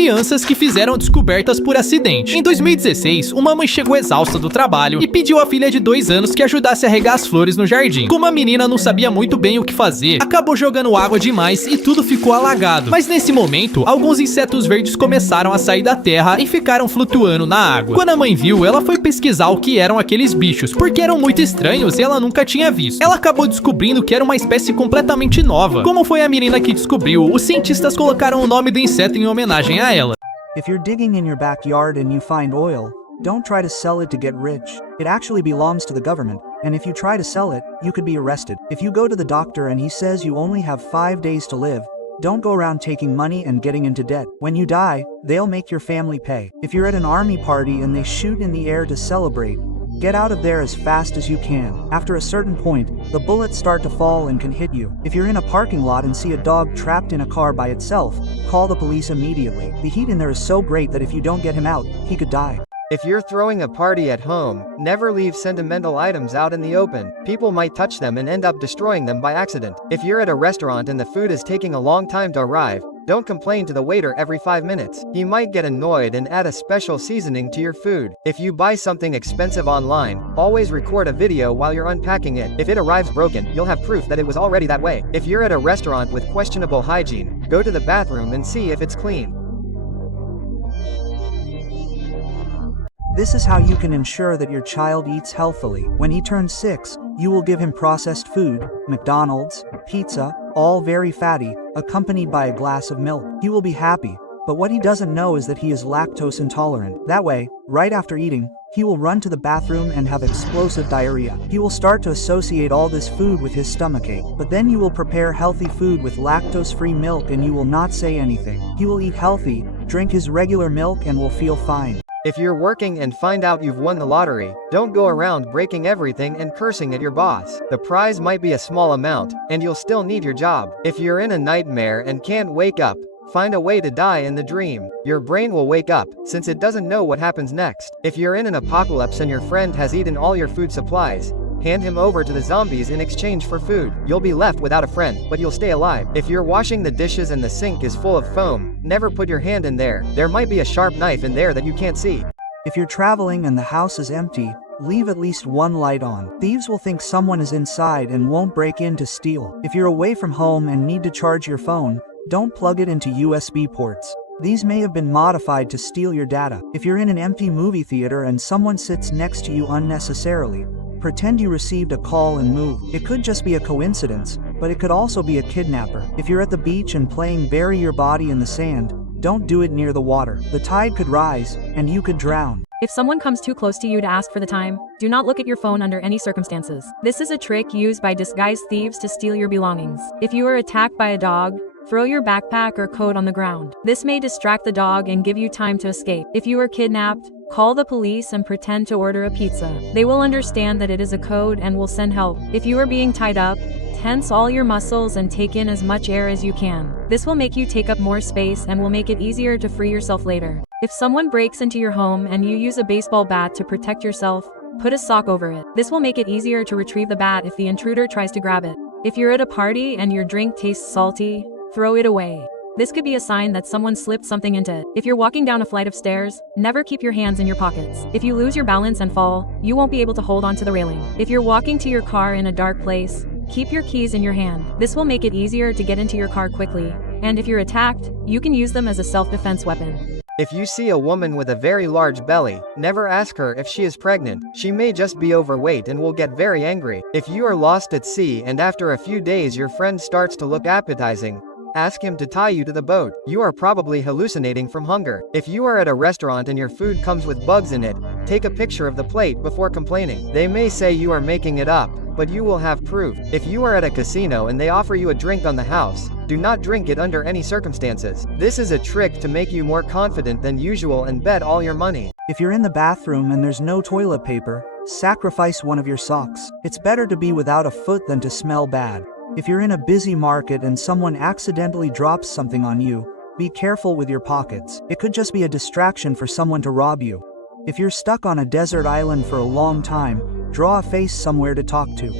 crianças que fizeram descobertas por acidente. Em 2016, uma mãe chegou exausta do trabalho e pediu à filha de 2 anos que ajudasse a regar as flores no jardim. Como a menina não sabia muito bem o que fazer, acabou jogando água demais e tudo ficou alagado. Mas nesse momento, alguns insetos verdes começaram a sair da terra e ficaram flutuando na água. Quando a mãe viu, ela foi pesquisar o que eram aqueles bichos, porque eram muito estranhos e ela nunca tinha visto. Ela acabou descobrindo que era uma espécie completamente nova. Como foi a menina que descobriu, os cientistas colocaram o nome do inseto em homenagem a ela. If you're digging in your backyard and you find oil, don't try to sell it to get rich. It actually belongs to the government, and if you try to sell it, you could be arrested. If you go to the doctor and he says you only have 5 days to live, don't go around taking money and getting into debt. When you die, they'll make your family pay. If you're at an army party and they shoot in the air to celebrate, get out of there as fast as you can. After a certain point, the bullets start to fall and can hit you. If you're in a parking lot and see a dog trapped in a car by itself, call the police immediately. The heat in there is so great that if you don't get him out, he could die. If you're throwing a party at home, never leave sentimental items out in the open. People might touch them and end up destroying them by accident. If you're at a restaurant and the food is taking a long time to arrive, don't complain to the waiter every 5 minutes. He might get annoyed and add a special seasoning to your food. If you buy something expensive online, always record a video while you're unpacking it. If it arrives broken, you'll have proof that it was already that way. If you're at a restaurant with questionable hygiene, go to the bathroom and see if it's clean. This is how you can ensure that your child eats healthily. When he turns 6, you will give him processed food, McDonald's, pizza, all very fatty, accompanied by a glass of milk. He will be happy, but what he doesn't know is that he is lactose intolerant. That way, right after eating, he will run to the bathroom and have explosive diarrhea. He will start to associate all this food with his stomachache. But then you will prepare healthy food with lactose-free milk and you will not say anything. He will eat healthy, drink his regular milk and will feel fine. If you're working and find out you've won the lottery, don't go around breaking everything and cursing at your boss. The prize might be a small amount, and you'll still need your job. If you're in a nightmare and can't wake up, find a way to die in the dream. Your brain will wake up, since it doesn't know what happens next. If you're in an apocalypse and your friend has eaten all your food supplies, hand him over to the zombies in exchange for food. You'll be left without a friend, but you'll stay alive. If you're washing the dishes and the sink is full of foam, never put your hand in there. There might be a sharp knife in there that you can't see. If you're traveling and the house is empty, leave at least one light on. Thieves will think someone is inside and won't break in to steal. If you're away from home and need to charge your phone, don't plug it into USB ports. These may have been modified to steal your data. If you're in an empty movie theater and someone sits next to you unnecessarily, pretend you received a call and move. It could just be a coincidence, but it could also be a kidnapper. If you're at the beach and playing bury your body in the sand, don't do it near the water. The tide could rise, and you could drown. If someone comes too close to you to ask for the time, do not look at your phone under any circumstances. This is a trick used by disguised thieves to steal your belongings. If you are attacked by a dog, throw your backpack or coat on the ground. This may distract the dog and give you time to escape. If you are kidnapped, call the police and pretend to order a pizza. They will understand that it is a code and will send help. If you are being tied up, tense all your muscles and take in as much air as you can. This will make you take up more space and will make it easier to free yourself later. If someone breaks into your home and you use a baseball bat to protect yourself, put a sock over it. This will make it easier to retrieve the bat if the intruder tries to grab it. If you're at a party and your drink tastes salty, throw it away. This could be a sign that someone slipped something into it. If you're walking down a flight of stairs, never keep your hands in your pockets. If you lose your balance and fall, you won't be able to hold onto the railing. If you're walking to your car in a dark place, keep your keys in your hand. This will make it easier to get into your car quickly. And if you're attacked, you can use them as a self-defense weapon. If you see a woman with a very large belly, never ask her if she is pregnant. She may just be overweight and will get very angry. If you are lost at sea and after a few days your friend starts to look appetizing, ask him to tie you to the boat. You are probably hallucinating from hunger. If you are at a restaurant and your food comes with bugs in it, take a picture of the plate before complaining. They may say you are making it up, but you will have proof. If you are at a casino and they offer you a drink on the house, do not drink it under any circumstances. This is a trick to make you more confident than usual and bet all your money. If you're in the bathroom and there's no toilet paper, sacrifice one of your socks. It's better to be without a foot than to smell bad. If you're in a busy market and someone accidentally drops something on you, be careful with your pockets. It could just be a distraction for someone to rob you. If you're stuck on a desert island for a long time, draw a face somewhere to talk to.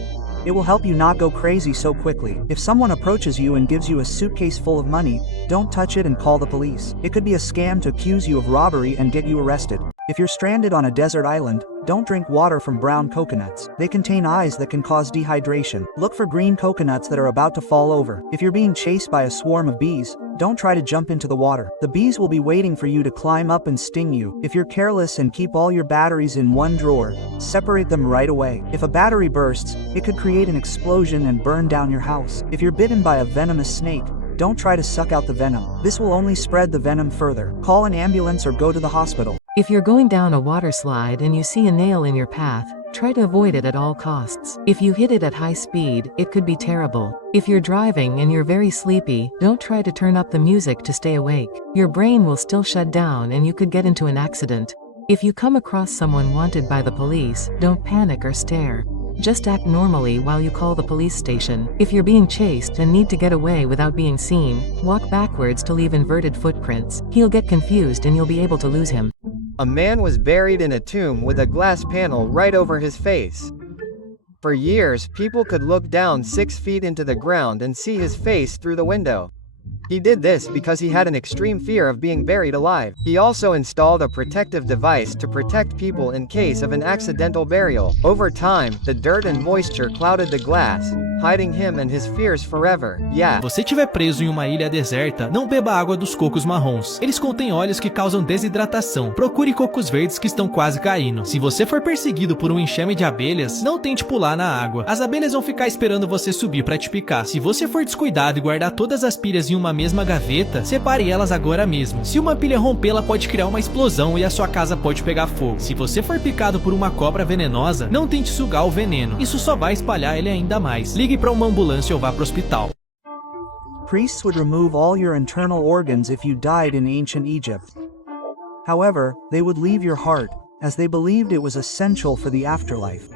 It will help you not go crazy so quickly. If someone approaches you and gives you a suitcase full of money, don't touch it and call the police. It could be a scam to accuse you of robbery and get you arrested. If you're stranded on a desert island, don't drink water from brown coconuts. They contain ice that can cause dehydration. Look for green coconuts that are about to fall over. If you're being chased by a swarm of bees, don't try to jump into the water. The bees will be waiting for you to climb up and sting you. If you're careless and keep all your batteries in one drawer, separate them right away. If a battery bursts, it could create an explosion and burn down your house. If you're bitten by a venomous snake, don't try to suck out the venom. This will only spread the venom further. Call an ambulance or go to the hospital. If you're going down a water slide and you see a nail in your path, try to avoid it at all costs. If you hit it at high speed, it could be terrible. If you're driving and you're very sleepy, don't try to turn up the music to stay awake. Your brain will still shut down and you could get into an accident. If you come across someone wanted by the police, don't panic or stare. Just act normally while you call the police station. If you're being chased and need to get away without being seen, walk backwards to leave inverted footprints. He'll get confused and you'll be able to lose him. A man was buried in a tomb with a glass panel right over his face. For years, people could look down 6 feet into the ground and see his face through the window. He did this because he had an extreme fear of being buried alive. He also installed a protective device to protect people in case of an accidental burial. Over time, the dirt and moisture clouded the glass, hiding him and his fears forever. Yeah. Se você estiver preso em uma ilha deserta, não beba água dos cocos marrons. Eles contêm óleos que causam desidratação. Procure cocos verdes que estão quase caindo. Se você for perseguido por um enxame de abelhas, não tente pular na água. As abelhas vão ficar esperando você subir para te picar. Se você for descuidado e guardar todas as pilhas em uma mesma gaveta, separe elas agora mesmo. Se uma pilha romper, ela pode criar uma explosão e a sua casa pode pegar fogo. Se você for picado por uma cobra venenosa, não tente sugar o veneno. Isso só vai espalhar ele ainda mais. Ligue para uma ambulância ou vá para o hospital. Priests would remove all your internal organs if you died in ancient Egypt. However, they would leave your heart, as they believed it was essential for the afterlife.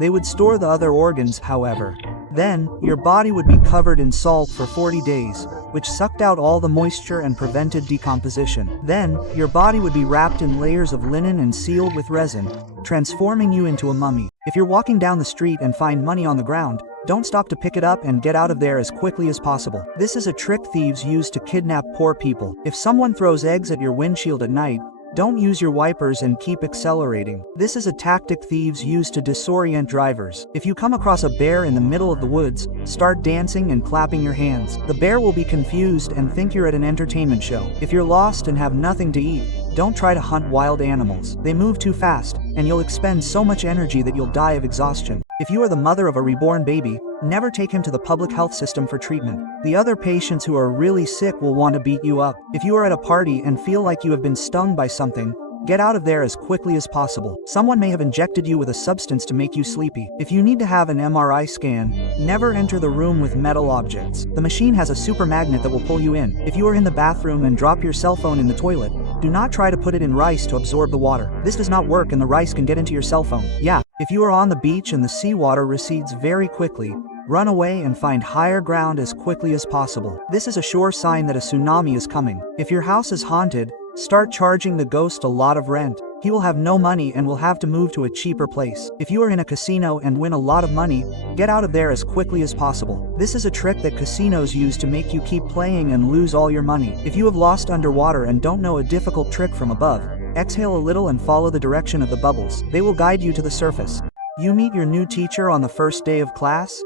They would store the other organs, however. Then, your body would be covered in salt for 40 days, which sucked out all the moisture and prevented decomposition. Then, your body would be wrapped in layers of linen and sealed with resin, transforming you into a mummy. If you're walking down the street and find money on the ground, don't stop to pick it up and get out of there as quickly as possible. This is a trick thieves use to kidnap poor people. If someone throws eggs at your windshield at night, don't use your wipers and keep accelerating. This is a tactic thieves use to disorient drivers. If you come across a bear in the middle of the woods, start dancing and clapping your hands. The bear will be confused and think you're at an entertainment show. If you're lost and have nothing to eat, don't try to hunt wild animals. They move too fast, and you'll expend so much energy that you'll die of exhaustion. If you are the mother of a reborn baby, never take him to the public health system for treatment. The other patients who are really sick will want to beat you up. If you are at a party and feel like you have been stung by something, get out of there as quickly as possible. Someone may have injected you with a substance to make you sleepy. If you need to have an MRI scan, never enter the room with metal objects. The machine has a super magnet that will pull you in. If you are in the bathroom and drop your cell phone in the toilet, do not try to put it in rice to absorb the water. This does not work and the rice can get into your cell phone. Yeah. If you are on the beach and the seawater recedes very quickly, run away and find higher ground as quickly as possible. This is a sure sign that a tsunami is coming. If your house is haunted, start charging the ghost a lot of rent. He will have no money and will have to move to a cheaper place. If you are in a casino and win a lot of money, get out of there as quickly as possible. This is a trick that casinos use to make you keep playing and lose all your money. If you have lost underwater and don't know a difficult trick from above, exhale a little and follow the direction of the bubbles. They will guide you to the surface. You meet your new teacher on the first day of class?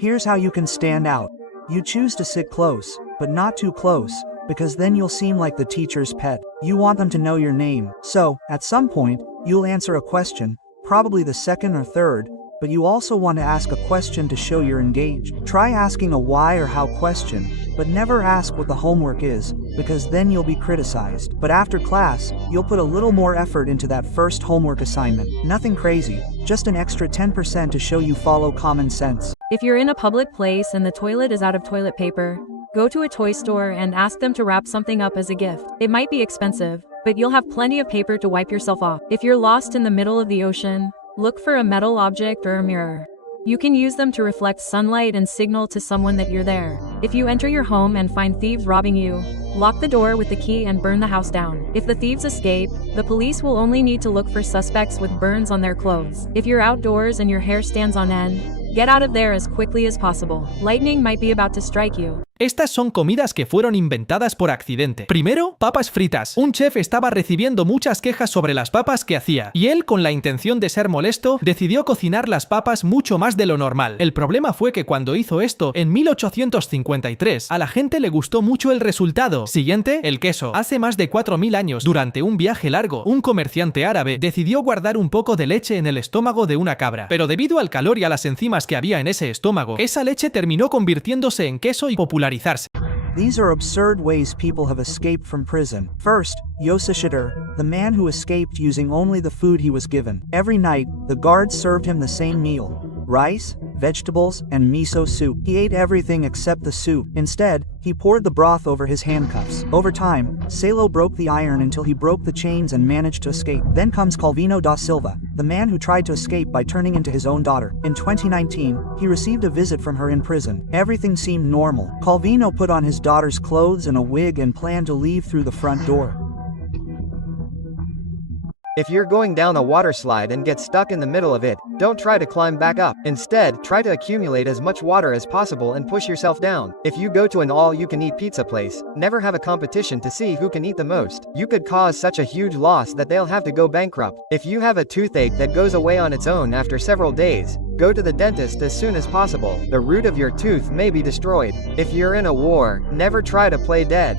Here's how you can stand out. You choose to sit close, but not too close, because then you'll seem like the teacher's pet. You want them to know your name. So, at some point, you'll answer a question, probably the second or third, but you also want to ask a question to show you're engaged. Try asking a why or how question, but never ask what the homework is, because then you'll be criticized. But after class, you'll put a little more effort into that first homework assignment. Nothing crazy, just an extra 10% to show you follow common sense. If you're in a public place and the toilet is out of toilet paper, go to a toy store and ask them to wrap something up as a gift. It might be expensive, but you'll have plenty of paper to wipe yourself off. If you're lost in the middle of the ocean, look for a metal object or a mirror. You can use them to reflect sunlight and signal to someone that you're there. If you enter your home and find thieves robbing you, lock the door with the key and burn the house down. If the thieves escape, the police will only need to look for suspects with burns on their clothes. If you're outdoors and your hair stands on end, Get out of there as quickly as possible. Lightning might be about to strike you. Estas son comidas que fueron inventadas por accidente. Primero, papas fritas. Un chef estaba recibiendo muchas quejas sobre las papas que hacía, y él, con la intención de ser molesto, decidió cocinar las papas mucho más de lo normal. El problema fue que cuando hizo esto, en 1853, a la gente le gustó mucho el resultado. Siguiente, el queso. Hace más de 4000 años, durante un viaje largo, un comerciante árabe decidió guardar un poco de leche en el estómago de una cabra. Pero debido al calor y a las enzimas que había en ese estómago, esa leche terminó convirtiéndose en queso y popularizarse. These are absurd ways people have escaped from prison. First, Yosishiter, the man who escaped using only the food he was given. Every night, the guards served him the same meal: rice, vegetables, and miso soup. He ate everything except the soup. Instead, he poured the broth over his handcuffs. Over time, Salo broke the iron until he broke the chains and managed to escape. Then comes Calvino da Silva, the man who tried to escape by turning into his own daughter. In 2019, he received a visit from her in prison. Everything seemed normal. Calvino put on his daughter's clothes and a wig and planned to leave through the front door. If you're going down a water slide and get stuck in the middle of it, don't try to climb back up. Instead, try to accumulate as much water as possible and push yourself down. If you go to an all-you-can-eat pizza place, never have a competition to see who can eat the most. You could cause such a huge loss that they'll have to go bankrupt. If you have a toothache that goes away on its own after several days, go to the dentist as soon as possible. The root of your tooth may be destroyed. If you're in a war, never try to play dead.